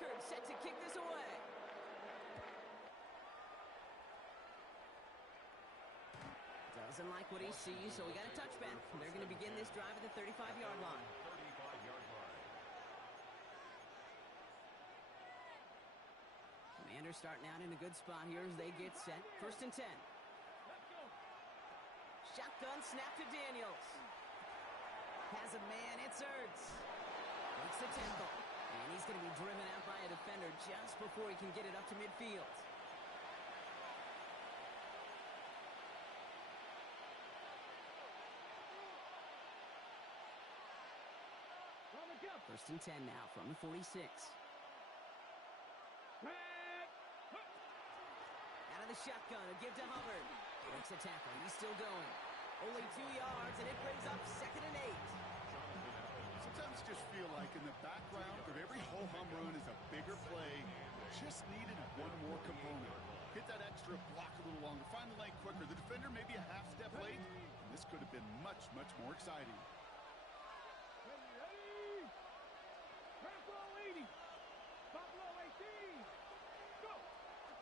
record, set to kick this away. Doesn't like what he sees, so we got a touchback. They're going to begin this drive at the 35-yard line. 35-yard line. Commanders starting out in a good spot here as they get set. 1st and 10. Shotgun snap to Daniels. Has a man, it's Yr2. Makes the tackle. And he's going to be driven out by a defender just before he can get it up to midfield. First and 10 now from the 46. Out of the shotgun, a give to Hubbard. Makes a tackle, he's still going. Only 2 yards, and it brings up 2nd and 8. Sometimes just feel like in the background of every ho-hum run is a bigger play. Just needed one more component. Hit that extra block a little longer, find the lane quicker. The defender maybe a half step late, and this could have been much, much more exciting.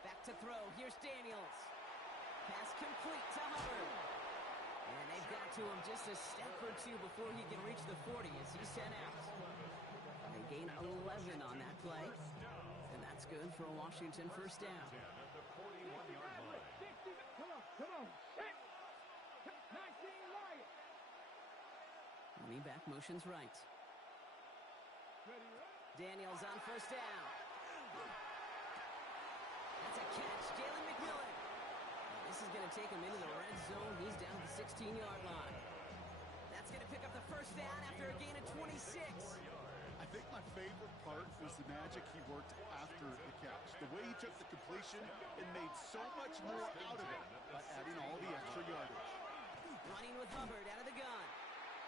Back to throw. Here's Daniels. Pass complete to Hubbard. And they've got to him just a step or two before he can reach the 40 as he's sent out. They gain 11 on that play. And that's good for a Washington first down. Come on. Running back motions right. Daniels on first down. That's a catch. Jalen McMillan. This is going to take him into the red zone. He's down at the 16-yard line. That's going to pick up the first down after a gain of 26. I think my favorite part was the magic he worked after the catch. The way he took the completion and made so much more out of it by adding all the extra yardage. Running with Hubbard out of the gun.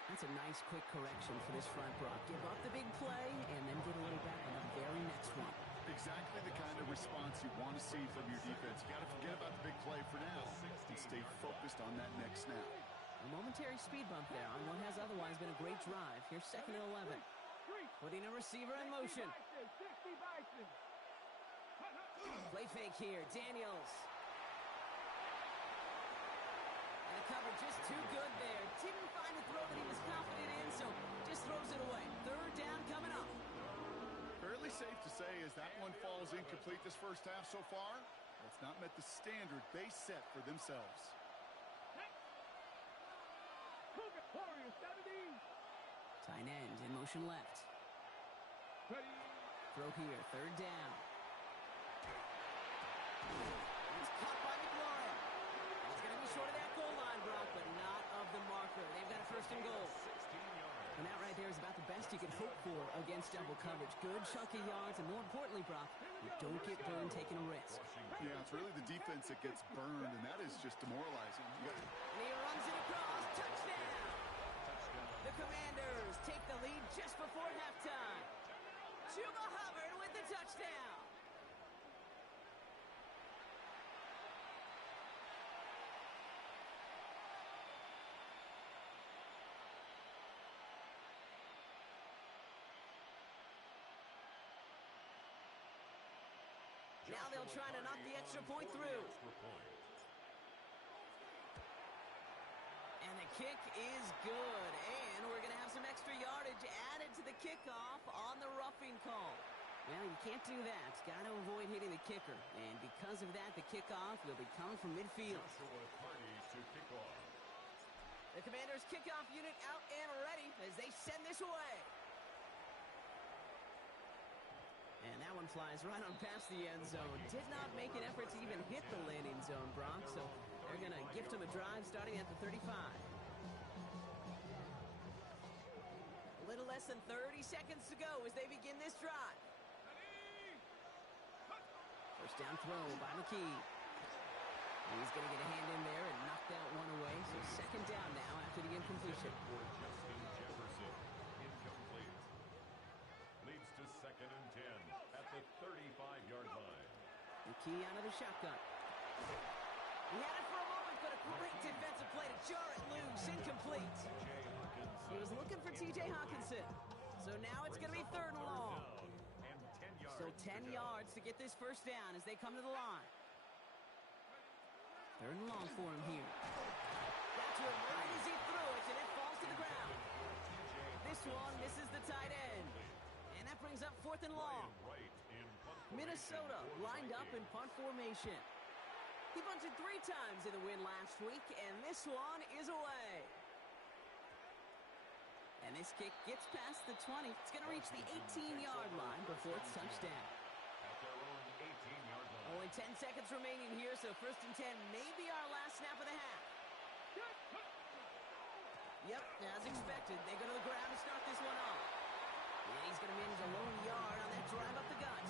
That's a nice quick correction for this front, Brock. Give up the big play and then get a little back on the very next one. Exactly the kind of response you want to see from your defense. You got to forget about the big play for now and stay focused on that next snap. A momentary speed bump there on what has otherwise been a great drive. Here's 2nd and 11. Putting a receiver in motion. Play fake here. Daniels. And the cover just too good there. Didn't find a throw that he was confident in, so just throws it away. 3rd down coming up. Fairly safe to say as that one falls incomplete this first half so far, it's not met the standard they set for themselves. Tight end in motion left. Throw here, 3rd down. It's caught by McLaurin. He's going to be short of that goal line, Brock, but not of the marker. They've got a 1st and goal. And that right there is about the best you can hope for against double coverage. Good chunky yards, and more importantly, Brock, you don't get burned taking a risk. Yeah, it's really the defense that gets burned, and that is just demoralizing. And he runs it across. Touchdown! The Commanders take the lead just before halftime. Chuba Hubbard with the touchdown. Now they'll try to knock the extra point through. And the kick is good. And we're going to have some extra yardage added to the kickoff on the roughing call. Well, you can't do that. Got to avoid hitting the kicker. And because of that, the kickoff will be coming from midfield. The Commanders' kickoff unit out and ready as they send this away. And that one flies right on past the end zone. Did not make an effort to even hit the landing zone, Brock. So they're going to gift him a drive starting at the 35. A little less than 30 seconds to go as they begin this drive. First down throw by McKee. He's going to get a hand in there and knock that one away. So 2nd down now after the incompletion. Leads to 2nd and 10 at the 35-yard line. McKee out of the shotgun. He had it for a moment, but a great defensive play to jar it loose, incomplete. He was looking for T.J. Hawkinson. So now it's going to be 3rd and long. So So 10 yards to get this first down as they come to the line. Third and long for him here. Got to him right as he threw it, and it falls to the ground. This one misses the tight end. And that brings up fourth and long. Minnesota lined up in punt formation. He bunted 3 times in the win last week, and this one is away. And this kick gets past the 20. It's going to reach the 18-yard line before it's touchdown. Only 10 seconds remaining here, so first and 10 may be our last snap of the half. Yep, as expected, they go to the ground to start this one off. And he's going to manage a lone yard on that drive up the gut.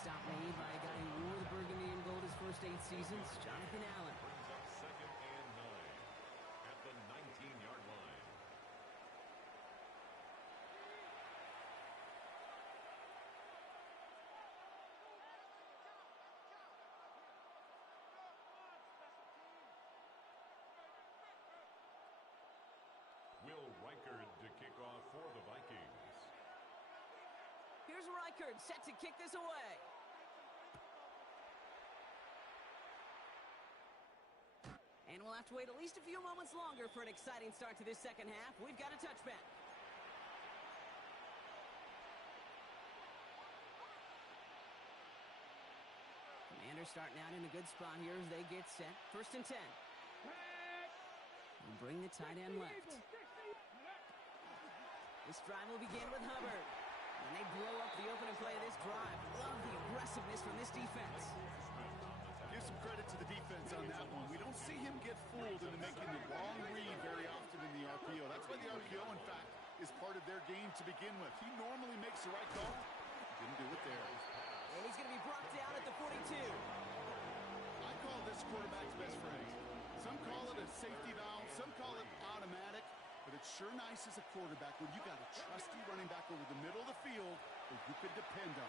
Stop made by a guy who wore the burgundy and gold his first 8 seasons, Jonathan Allen. Brings up second and 9 at the 19-yard line. Will Reichard to kick off for the Vikings. Here's Reichard set to kick this away. And we'll have to wait at least a few moments longer for an exciting start to this second half. We've got a touchback. Commanders starting out in a good spot here as they get set. First and 10. And bring the tight end left. This drive will begin with Hubbard. And they blow up the opening play of this drive. Love the aggressiveness from this defense. Give some credit to the defense on that one. We don't see him get fooled into making the wrong read very often in the RPO. That's why the RPO, in fact, is part of their game to begin with. He normally makes the right call. Didn't do it there. And he's going to be brought down at the 42. I call this quarterback's best friend. Some call it a safety valve. Some call it automatic. But it's sure nice as a quarterback when you got a trusty running back over the middle of the field that you could depend on.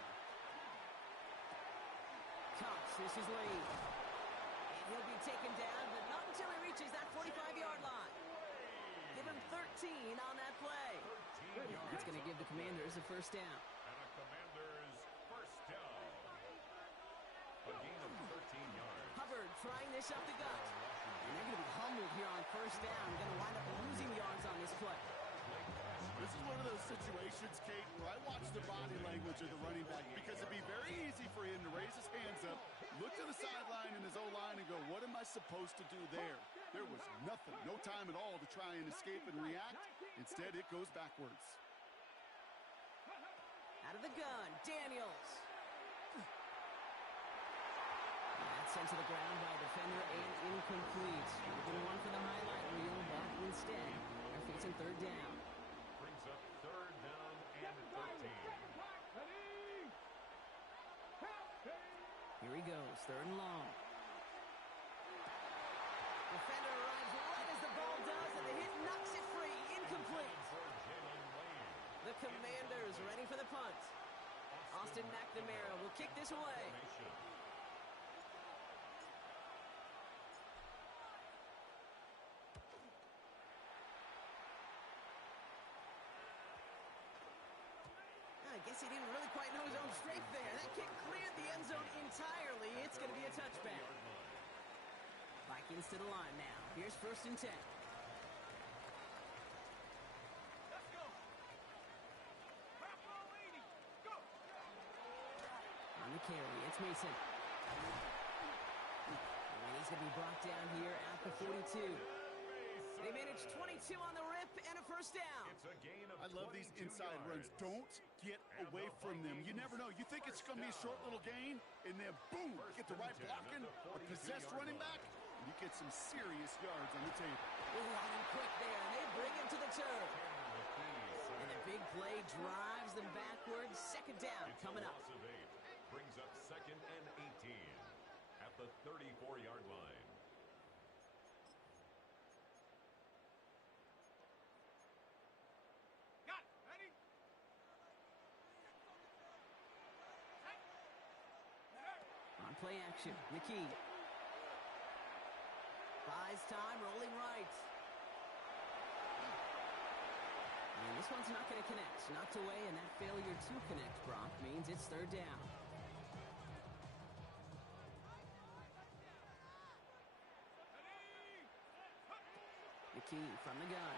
Cox, this is Lee. And he'll be taken down, but not until he reaches that 45-yard line. Give him 13 on that play. That's going to give the Commanders a first down. And a Commanders first down. A gain of 13 yards. Hubbard trying this up the gut. And they're going to be humbled here on first down. Going to wind up losing yards on this play. This is one of those situations, Kate, where I watch the body language of the running back because it'd be very easy for him to raise his hands up, look to the sideline in his O-line and go, what am I supposed to do there? There was nothing, no time at all to try and escape and react. Instead, it goes backwards. Out of the gun, Daniels. That's sent to the ground by a defender and incomplete. Would have been one for the highlight reel, but instead, they're facing third down. Brings up third down and 13. Here he goes, third and long. Defender arrives right as the ball does, and the hit knocks it free. Incomplete. The Commanders ready for the punt. Austin McNamara will kick this away. I guess he didn't really quite know his own strength there. That kick cleared the end zone entirely. It's going to be a touchback. Vikings to the line now. Here's first and 10. Let's go. On the carry, it's Mason. And he's going to be brought down here at the 42. They managed 22 on the rip and a first down. It's a gain of I love these 22 inside runs. yards. Don't get away from them. You never know. You think it's going to be a short little gain, and then boom, get the right blocking, a possessed running back, and you get some serious yards on the table. Long and quick there, and they bring him to the turf. And the big play drives them backwards. Second down coming up. Loss of 8 brings up second and 18 at the 34-yard line. Got it. Ready? On play action, McKee. Buys time, rolling right. And this one's not going to connect. Knocked away, and that failure to connect, Brock, means it's third down. McKee from the gun.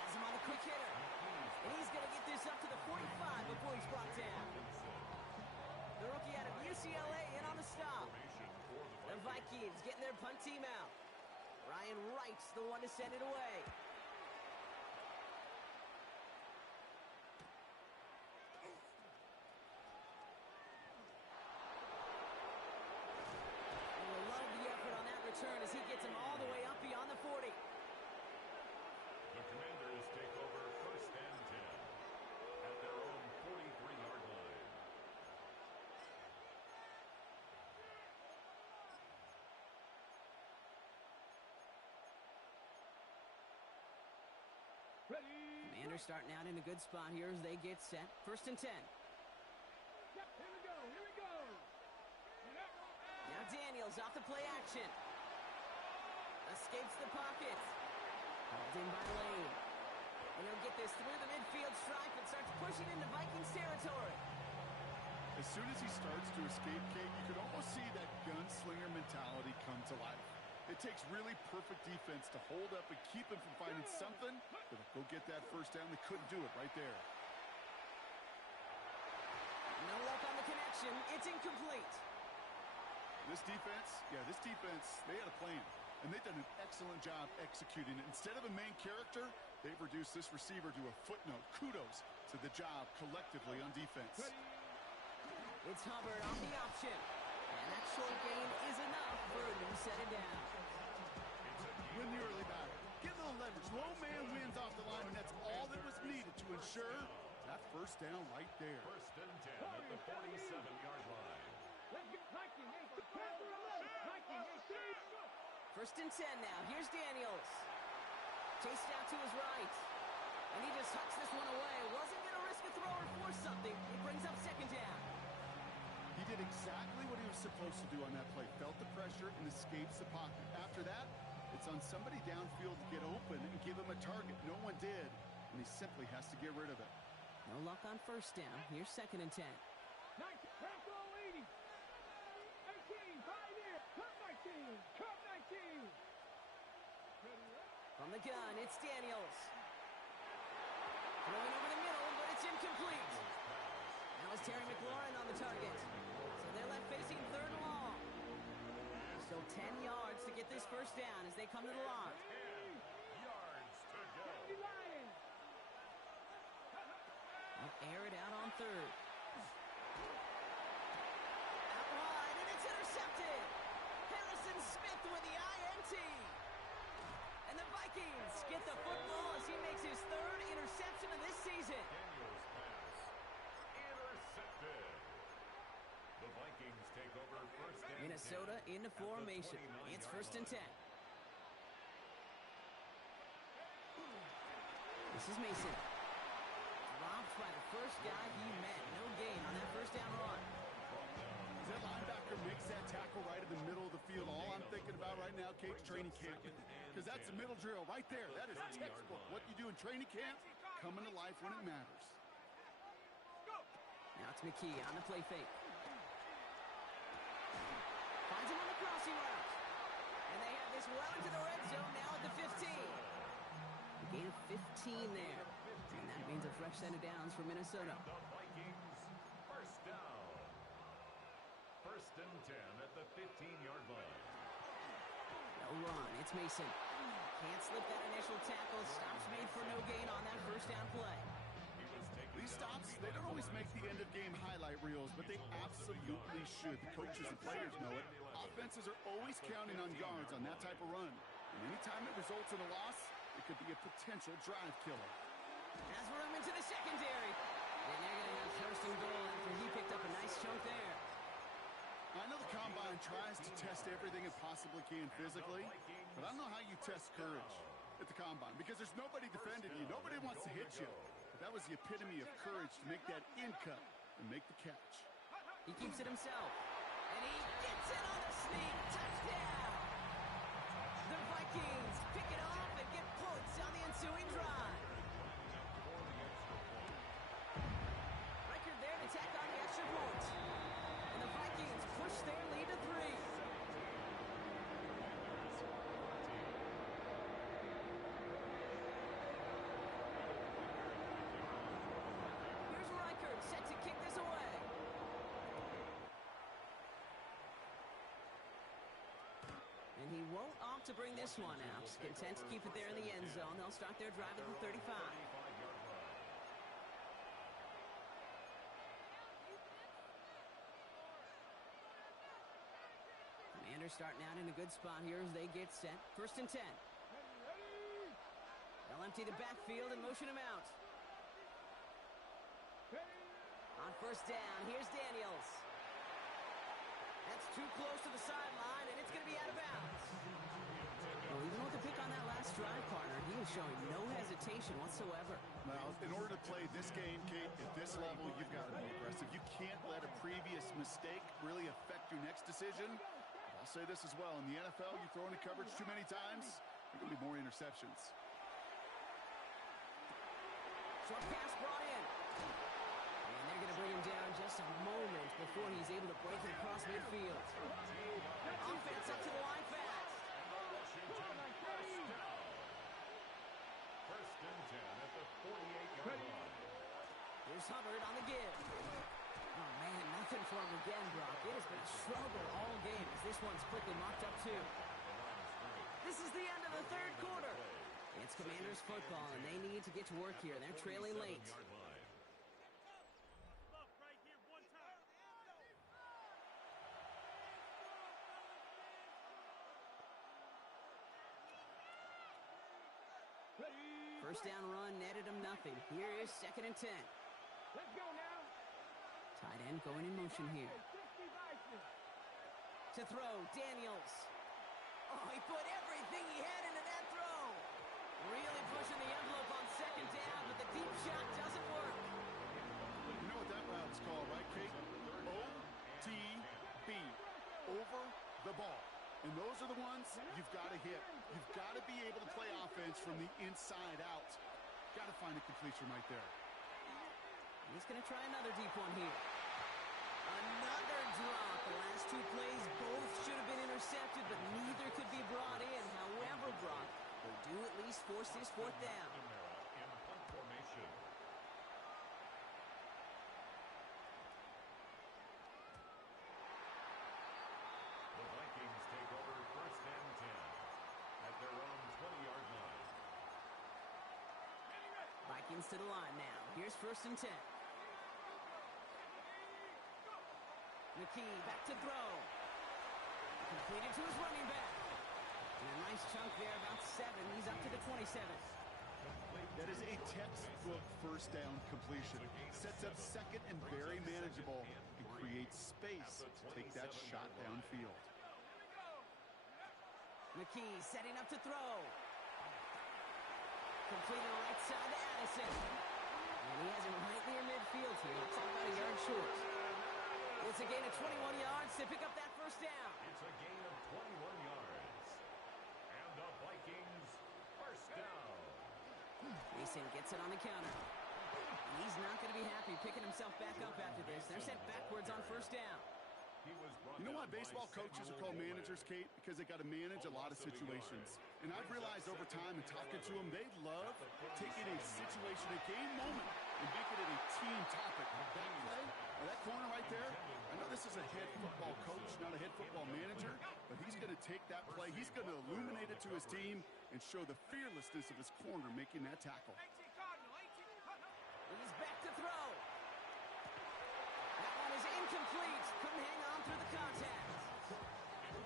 Has him on a quick hitter. And he's going to get this up to the 45 before he's brought down. The rookie out of UCLA in on the stop. The Vikings getting their punt team out. Ryan Wright's the one to send it away. And we'll love the effort on that return as he gets him all the way up beyond the 40. The Commanders take over 1st and 10 at their own 43-yard line. Commanders starting out in a good spot here as they get set. 1st and 10. Now Daniels off the play action. Escapes the pocket. Hauled in by Lane. And he'll get this through the midfield stripe and starts pushing into Vikings territory. As soon as he starts to escape, Kate, you could almost see that gunslinger mentality come to life. It takes really perfect defense to hold up and keep him from finding something that'll go get that first down. They couldn't do it right there. No luck on the connection. It's incomplete. This defense, they had a plan. And they've done an excellent job executing it. Instead of a main character, they've reduced this receiver to a footnote. Kudos to the job collectively on defense. It's Hubbard on the option. And that short gain is enough for him to set it down. Win the early battle. Get a little leverage. Low man wins off the line, and that's all that was needed to ensure that first down right there. 1st and 10 at the 47-yard line. 1st and 10 now. Here's Daniels. Chased out to his right. And he just hucks this one away. Wasn't going to risk a throw or force something. It brings up 2nd down. He did exactly what he was supposed to do on that play. Felt the pressure and escapes the pocket. After that, it's on somebody downfield to get open and give him a target. No one did, and he simply has to get rid of it. No luck on 1st down. Here's 2nd and 10. From the gun, it's Daniels. Throwing over the middle, but it's incomplete. Now it's Terry McLaurin on the target. So they're left facing 3rd and long. Still 10 yards to get this first down as they come to the line. 10 yards to go. They'll air it out on 3rd. Out wide, and it's intercepted. Harrison Smith with the INT. And the Vikings get the football as he makes his 3rd interception of this season. Daniels pass intercepted. The Vikings take over 1st and 10 Minnesota into formation. It's 1st and 10. This is Mason. Dropped by the first guy he met. No gain on that first down run. That linebacker makes that tackle right in the middle of the field. All I'm thinking about right now, Kate's training camp. Because that's a middle drill right there. That is textbook. What you do in training camp, coming to life when it matters. Now it's McKee on the play fake. Finds him on the crossing route. And they have this well into the red zone now at the 15. A gain of 15 there. And that means a fresh set of downs for Minnesota. The Vikings 1st down. 1st and 10 at the 15-yard line. No run. It's Mason. Can't slip that initial tackle. Stops made for no gain on that first down play. These stops, they don't always make the end-of-game highlight reels, but they absolutely should. The coaches and players know it. Offenses are always counting on yards on that type of run. And anytime it results in a loss, it could be a potential drive killer. Has room into the secondary. And they're going to have 1st and goal after he picked up a nice chunk there. I know the Combine tries to test everything it possibly can physically, but I don't know how you test courage at the Combine because there's nobody defending you. Nobody wants to hit you. But that was the epitome of courage to make that in cut and make the catch. He keeps it himself. And he gets it on the sneak. Touchdown! The Vikings pick it off and get points on the ensuing drive. Record there to tack on the extra point. And the Vikings push their lead to 3. to bring this one out. Content to keep it there in the end zone. They'll start their drive at the 35. Commanders starting out in a good spot here as they get set. 1st and 10. They'll empty the backfield and motion him out. On 1st down, here's Daniels. That's too close to the sideline, and it's going to be out of bounds. Well, even with the pick on that last drive, partner, he was showing no hesitation whatsoever. Well, in order to play this game, Kate, at this level, you've got to be aggressive. You can't let a previous mistake really affect your next decision. I'll say this as well. In the NFL, you throw into coverage too many times, there are going to be more interceptions. Short pass brought in. And they're going to bring him down just a moment before he's able to break it across midfield. Offense up to the line fast. First and 10 at the 48-yard line. Here's Hubbard on the give. Oh, man, nothing for him again, Brock. It has been a struggle all game as this one's quickly mocked up, too. This is the end of the 3rd quarter. It's Commanders football, and they need to get to work here. They're trailing late. First down run netted him nothing. Here is 2nd and 10. Let's go now. Tight end going in motion here. To throw, Daniels. Oh, he put everything he had into that throw. Really pushing the envelope on 2nd down, but the deep shot doesn't work. You know what that route's called, right, Kate? OTB. Over the ball. And those are the ones you've got to hit. You've got to be able to play offense from the inside out. Got to find a completion right there. He's going to try another deep one here. Another drop. The last 2 plays both should have been intercepted, but neither could be brought in. However, Brock, they do at least force this 4th down. In punt formation. The Vikings take over 1st and 10 at their own 20-yard line. Vikings to the line now. Here's 1st and 10. McKee back to throw. Completed to his running back. And a nice chunk there, about 7. He's up to the 27. That is a textbook 1st down completion. Sets up 2nd and very manageable and creates space to take that shot downfield. McKee setting up to throw. Completed right side to Addison. And he has him right near midfield here. Looks like about a yard short. It's a gain of 21 yards to pick up that 1st down. It's a gain of 21 yards. And the Vikings 1st down. Mason gets it on the counter. And he's not going to be happy picking himself back up after this. They're sent backwards on 1st down. You know why baseball coaches are called managers, Kate? Because they got to manage a lot of situations. And I've realized over time in talking to them, they love taking a situation, a game moment, and making it a team topic. That play, or that corner right there, I know this is a head football coach, not a head football manager, but he's going to take that play, he's going to illuminate it to his team and show the fearlessness of his corner making that tackle. He's back to throw. That one is incomplete. Couldn't hang on through the contact.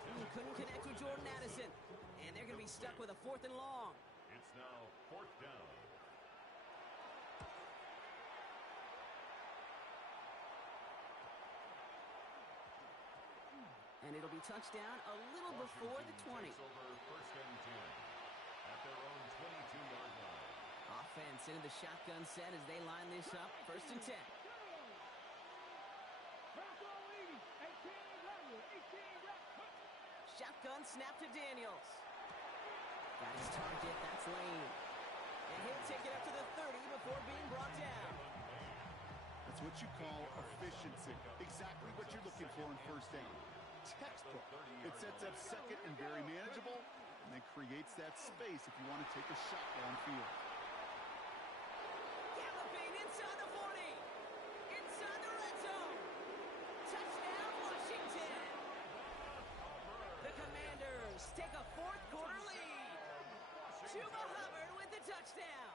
He couldn't connect with Jordan Addison. And they're going to be stuck with a 4th and long. It's now 4th down. And it'll be touchdown a little before the 20. Takes over 1st and 10 at their own 22-yard line. Offense into the shotgun set as they line this up. 1st and 10. Shotgun snap to Daniels. Got his target. That's Lane. And he'll take it up to the 30 before being brought down. That's what you call efficiency. Exactly what you're looking for in 1st down. Textbook. It sets up 2nd and very manageable, and then creates that space if you want to take a shot downfield. Galloping inside the 40. Inside the red zone. Touchdown, Washington. The Commanders take a 4th quarter Chuba Hubbard with the touchdown.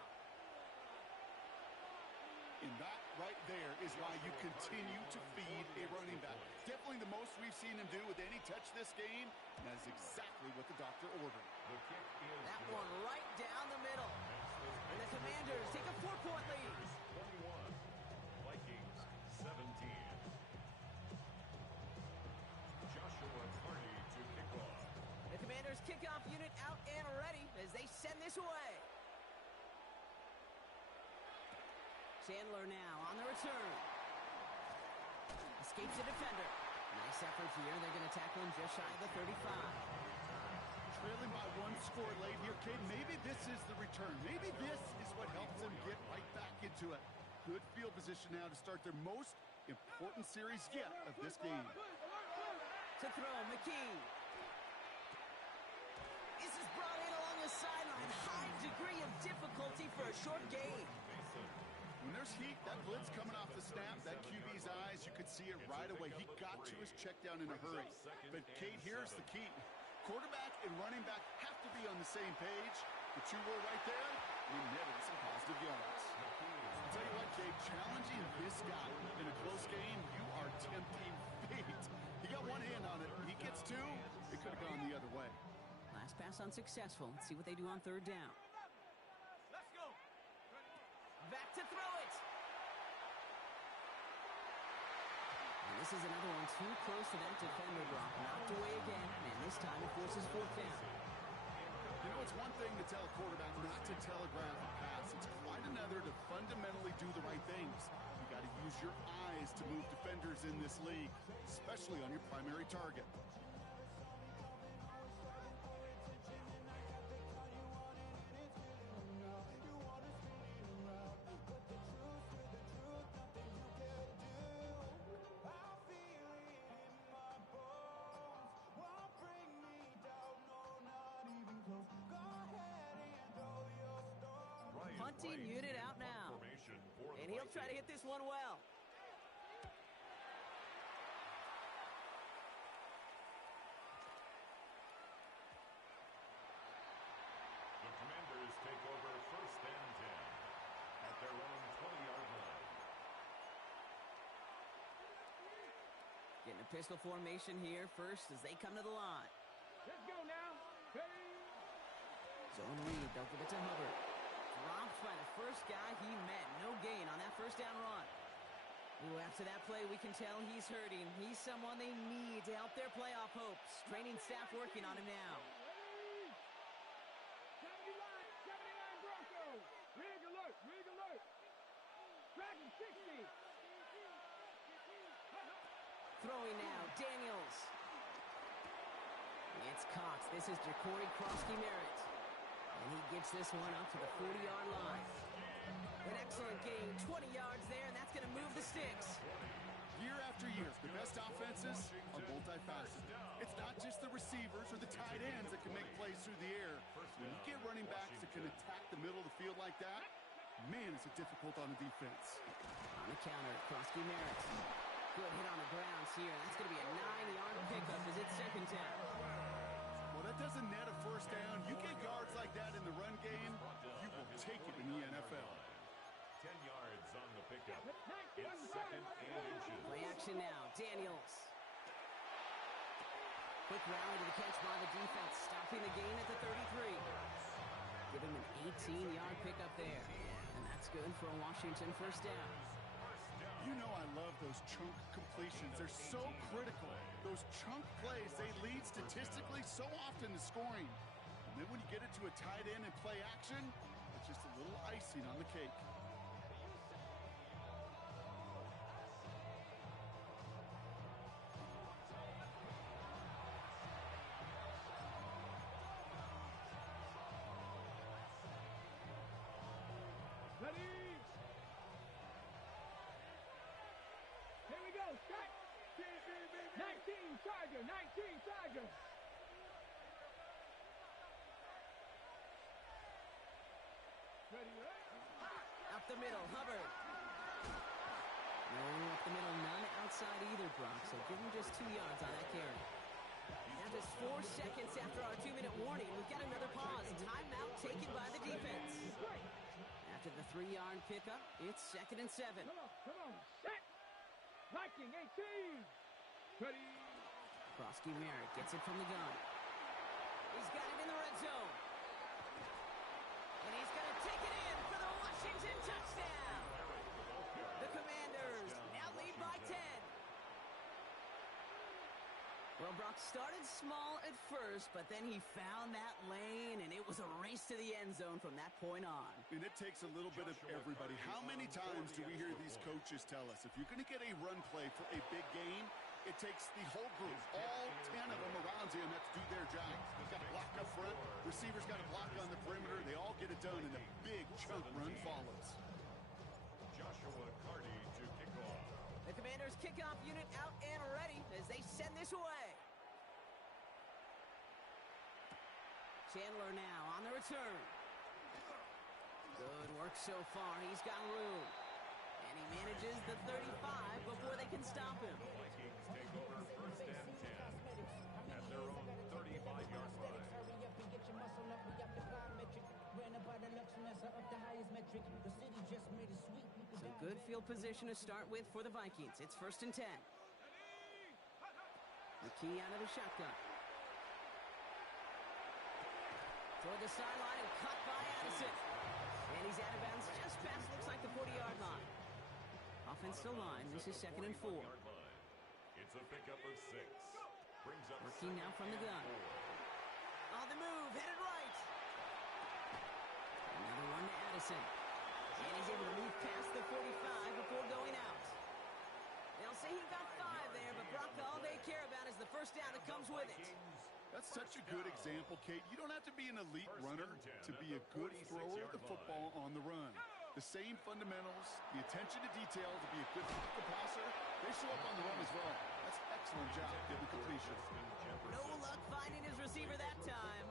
And that right there is why you continue to feed a running back. Definitely the most we've seen him do with any touch this game. And that is exactly what the doctor ordered. The kick is That good. one right down the middle. And the Commanders take a 4-point lead. 21. Vikings 17. Joshua Carney to kick off. The Commanders kickoff unit out and ready as they send this away. Chandler now on the return. Escapes the defender. Nice effort here. They're going to tackle him just shy of the 35. Trailing by one score late here, Kate. Maybe this is the return. Maybe this is what helps them get right back into it. Good field position now to start their most important series yet of this game. To throw, McKee. This is brought in along the sideline. High degree of difficulty for a short gain. When there's heat, that blitz coming off the snap, that QB's eyes, you could see it right away. He got to his check down in a hurry. But, Kate, here's the key. Quarterback and running back have to be on the same page. The two were right there, we're netting some positive yards. I'll tell you what, Kate, challenging this guy in a close game, you are tempting fate. He got one hand on it. He gets two, it could have gone the other way. Last pass unsuccessful. Let's see what they do on third down. Let's go. Back to throw it. And this is another one too close to that defender block. Knocked away again, and this time it forces fourth down. You know, it's one thing to tell a quarterback not to telegraph a pass. It's quite another to fundamentally do the right things. You got to use your eyes to move defenders in this league, especially on your primary target. Punting unit out now. And he'll try to hit this one well. The Commanders take over first and 10 at their own 20-yard line. Getting a pistol formation here first as they come to the line. Let's go now. Ready? Zone read. They'll give it to Hubbard. Dropped by the first guy he met. No gain on that first down run. Ooh, after that play, we can tell he's hurting. He's someone they need to help their playoff hopes. Training staff working on him now. 79 Broncos. Rig alert. Rig alert. Dragon 60. Throwing now, Daniels. It's Cox. This is Jacory Krosky-Merritt. And he gets this one up to the 40-yard line. An excellent gain, 20 yards there, and that's going to move the sticks. Year after year, the best offenses are multifaceted. It's not just the receivers or the tight ends that can make plays through the air. When you get running backs that can attack the middle of the field like that, man, is it difficult on the defense. On the counter, Krosky-Merritt. Good hit on the grounds here. That's going to be a 9-yard pickup as it's second down. Well, that doesn't net a first down. You get yards like that in the run game, you will take it in the NFL. 10 yards on the pickup. It's second and inches. Play action now, Daniels. Quick rally to the catch by the defense, stopping the gain at the 33. Give him an 18-yard pickup there. And that's good for a Washington first down. You know I love those chunk completions. They're so critical. Those chunk plays, they lead statistically so often to scoring. And then when you get it to a tight end and play action, it's just a little icing on the cake. Ready? Here we go. Strike. 19 Tiger. 19 Tiger. Ready, right? Up the middle, Hubbard. No up the middle, none outside either, Brock. So give him just 2 yards on that carry. He's Now just 4 seconds after our 2-minute warning, we've got another pause. Timeout taken by the defense. After the 3-yard pickup, it's 2nd and 7. Come on, set. Viking 18. Ready. Krosky Merritt gets it from the gun. He's got it in the red zone. And he's going to take it in for the Washington touchdown. The Commanders now lead by 10. Well, Brock started small at first, but then he found that lane, and it was a race to the end zone from that point on. And it takes a little bit of everybody. How many times do we hear these coaches tell us, if you're going to get a run play for a big game, it takes the whole group, all 10 of them around him have to do their job. He's got to block up front, receivers got to block on the perimeter, they all get it done, and a big chunk run follows. Joshua Carty to kick off. The Commanders' kickoff unit out and ready as they send this away. Chandler now on the return. Good work so far. He's got room. And he manages the 35 before they can stop him. The Vikings take over 1st and 10 at their own 35-yard line. So good field position to start with for the Vikings. It's 1st and 10. McKee out of the shotgun. Toward the sideline and cut by Addison. And he's out of bounds just past, looks like the 40-yard line. Offensive line, this is 2nd and 4. It's a pickup of 6. Brings up Working now from the gun. On the move, headed right. Another one to Addison. And he's able to move past the 45 before going out. They'll say he got 5 there, but Brock, all they care about is the first down that comes with it. That's such a good example, Kate. You don't have to be an elite runner to be a good thrower of the football on the run. The same fundamentals, the attention to detail to be a good vertical passer, they show up on the run as well. That's an excellent job getting completion. No luck finding his receiver that time.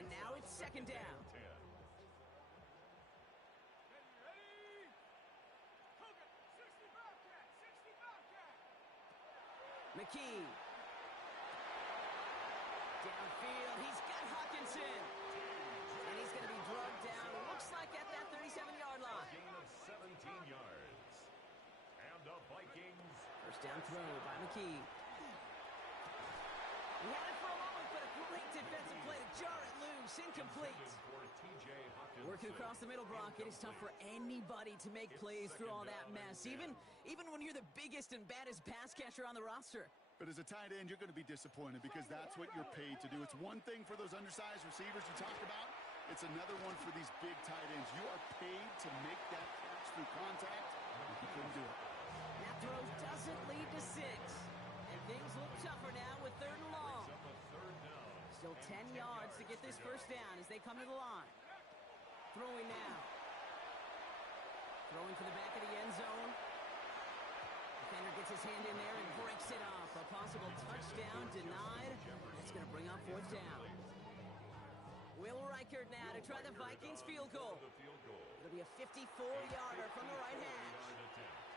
And now it's 2nd down. McKee. Downfield, he's got Hawkinson. And he's going to be drugged down, looks like at that 37-yard line. Gain of 17 yards. And the Vikings. First down throw by McKee. He had it for a moment, but a great defensive play to jar it loose. Incomplete. Working across the middle, Brock, it is tough for anybody to make plays through all that mess, even when you're the biggest and baddest pass catcher on the roster. But as a tight end, you're going to be disappointed because that's what you're paid to do. It's one thing for those undersized receivers you talked about. It's another one for these big tight ends. You are paid to make that catch through contact, and you couldn't do it. That throw doesn't lead to 6. And things look tougher now with 3rd and long. Still 10 yards to get this first down as they come to the line. Throwing now. Throwing for the back of the end zone. Defender gets his hand in there and breaks it off. A possible touchdown denied. That's going to bring up 4th down. Will Reichert now to try the Vikings field goal. It'll be a 54-yarder from the right hash.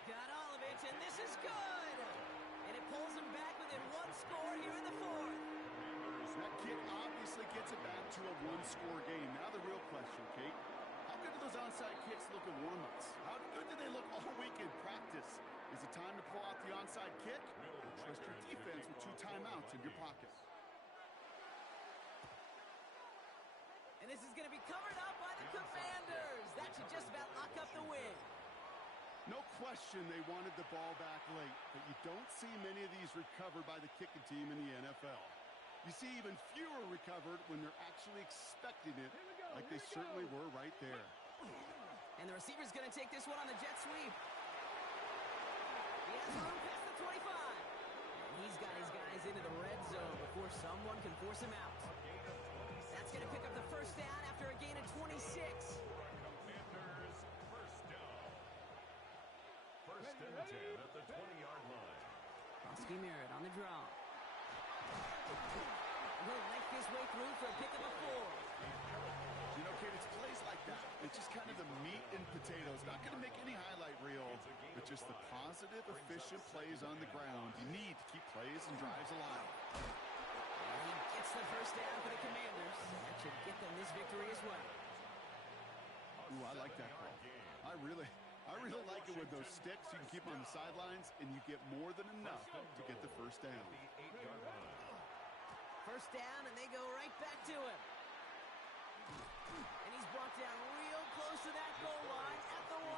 Got all of it, and this is good. And it pulls them back within 1 score here in the 4th. That kid obviously gets it back to a 1-score game. Now the real question, Kate, how good do those onside kicks look in warm-ups? How good do they look all week in practice? Is it time to pull out the onside kick? Or trust your defense with 2 timeouts in your pocket? And this is going to be covered up by the Commanders. That should just about lock up the win. No question they wanted the ball back late, but you don't see many of these recovered by the kicking team in the NFL. You see even fewer recovered when they're actually expecting it, like they certainly were right there. And the receiver's going to take this one on the jet sweep. He has room past the 25. And he's got his guys into the red zone before someone can force him out. That's going to pick up the first down after a gain of 26. Commanders first down. 1st and 10 at the 20-yard line. Krosky Merritt on the draw. He'll make his way through for a pick of a 4. You know, Kate, it's plays like that. It's just kind of the meat and potatoes. Not going to make any highlight reel, but just the positive, efficient plays on the ground. You need to keep plays and drives alive. And the first down for the Commanders. That should get them this victory as well. Ooh, I like that call. I really like it with those sticks. You can keep them on the sidelines, and you get more than enough to get the first down. First down, and they go right back to him. And he's brought down real close to that goal line at the 1.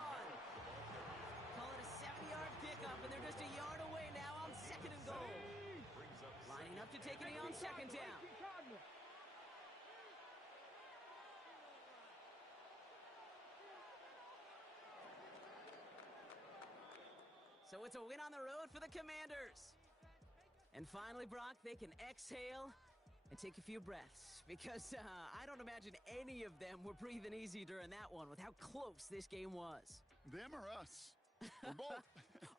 Call it a 70-yard pickup, and they're just a yard away now on 2nd and goal. Lining up to take it on 2nd down. So it's a win on the road for the Commanders. And finally, Brock, they can exhale and take a few breaths, because I don't imagine any of them were breathing easy during that one with how close this game was. Them or us? We're both.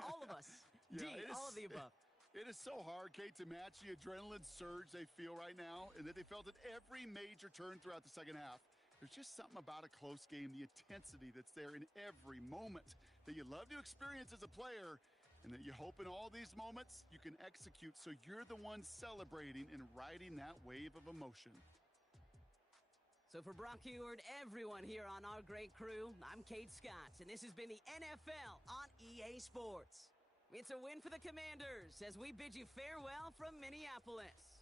All of us. Yeah, all of the above. It is so hard, Kate, to match the adrenaline surge they feel right now, and that they felt at every major turn throughout the second half. There's just something about a close game, the intensity that's there in every moment that you love to experience as a player, and that you hope in all these moments you can execute so you're the one celebrating and riding that wave of emotion. So for Brock Heward, everyone here on our great crew, I'm Kate Scott, and this has been the NFL on EA Sports. It's a win for the Commanders as we bid you farewell from Minneapolis.